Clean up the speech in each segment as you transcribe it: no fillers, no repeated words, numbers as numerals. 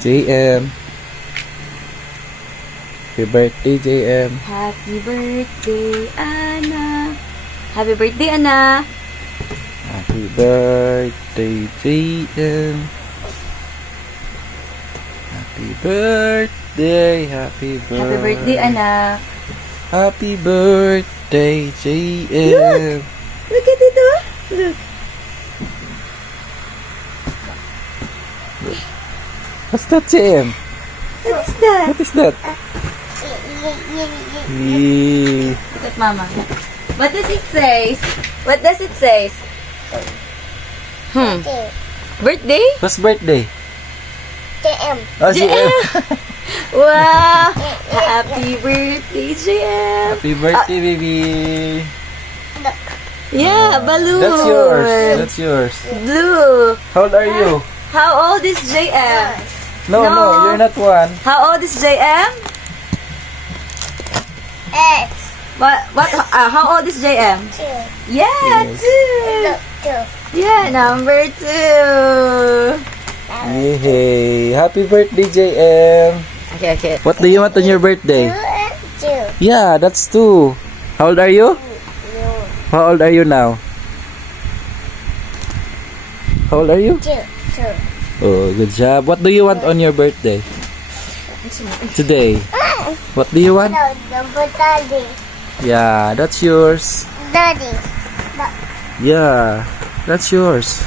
JM. Happy birthday, JM. Happy birthday, Ana. Happy birthday, Ana. Happy birthday, JM. Happy birthday, happy birthday. Happy birthday, Ana. Happy birthday, JM. Look at it, oh. Look. What's that, JM? What is that? What is that? Yee. Look at Mama. What does it say? What does it say? Birthday? What's birthday? JM. Oh, JM. Wow! Happy birthday, JM! Happy birthday, baby. Yeah, balloon! That's yours. That's yours. Blue! How old are you? How old is JM? No, No. you're not one. How old is JM? X. How old is JM? 2. Yeah, Yes. 2! Yeah, number 2! Yay. Happy birthday, JM. Okay. What do you want on your birthday? 2 and 2. Yeah, that's 2. How old are you? How old are you now? How old are you? 2. 2. Oh, good job. What do you want on your birthday? Today. What do you want? No, number daddy. Yeah, that's yours. Daddy. Yeah, that's yours.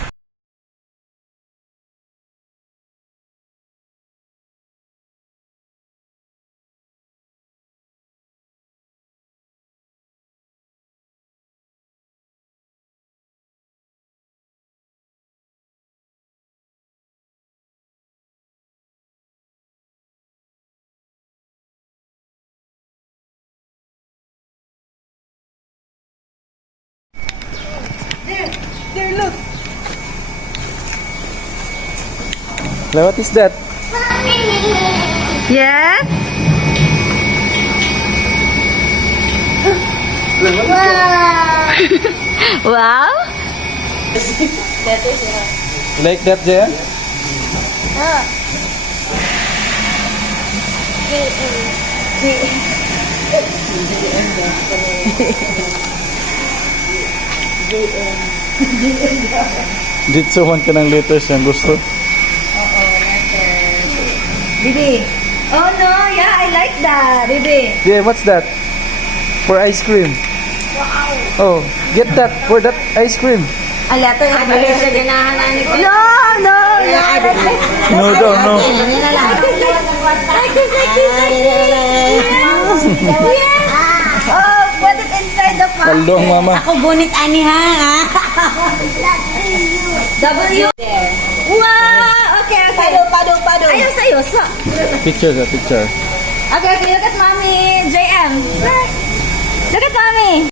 There, look! Now, what is that? Yes? Wow! Like that, JM? Ditsuhan ka ng letters yung gusto. Bibi! Oh no, yeah, I like that, Bibi! Yeah, what's that? For ice cream. Oh, get that for that ice cream. Ang letter yung No! No, no. Like this. Yes! Oh, put it inside the pocket. Kaldong, mama. Ako bunit ani ha. W. Wow! Okay. Pado. Ayos. Picture. Okay, look at mommy. JM. Look at mommy.